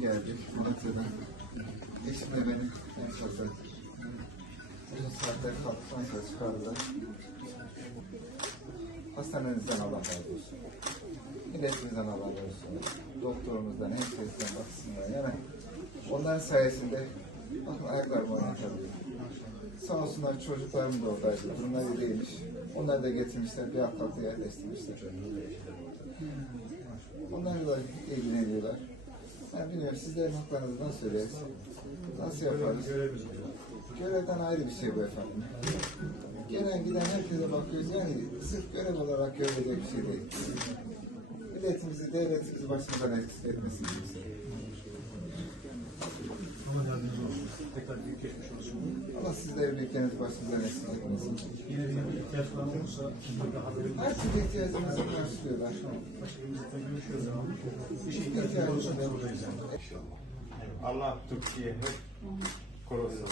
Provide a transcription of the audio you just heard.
geldik Malatya'dan. Eşimle beni en fazla uzun saatler kalkıp Ankara çıkardılar. Hastanenizden Allah razı olsun. Milletimizden Allah razı olsun. Doktorumuzdan, hemşehrimizden baksınlar. Yani onların sayesinde bakın ayaklarımı oynatabiliyorum. Sağ olsunlar çocuklarım da oradaydı. Durumları iyi değilmiş. Onları da getirmişler. Bir haftalık yerleştirmişler. Onlar da ilgileniyorlar. Ben bilmiyorum sizlerin haklarınızı nasıl öderiz? Nasıl yaparız? Görevden ayrı bir şey bu efendim. Gelen giden herkese bakıyoruz. Yani sırf görev olarak görülecek bir şey değil. Milletimizi, devletimizi başımızdan eksik etmesin kimse. Allah yardımcınız olsun. Tekrar büyük geçmiş olsun. Allah sizleri büyüklerinizi başımızdan eksik etmesin. Yine bir ihtiyaç falan olursa mutlaka haberim Her türlü ihtiyacımızı karşılıyorlar. Başka bir müddetle görüşüyoruz ama bir şey ihtiyacınız olursa buradayız. yani. Allah Türkiye hep korusun.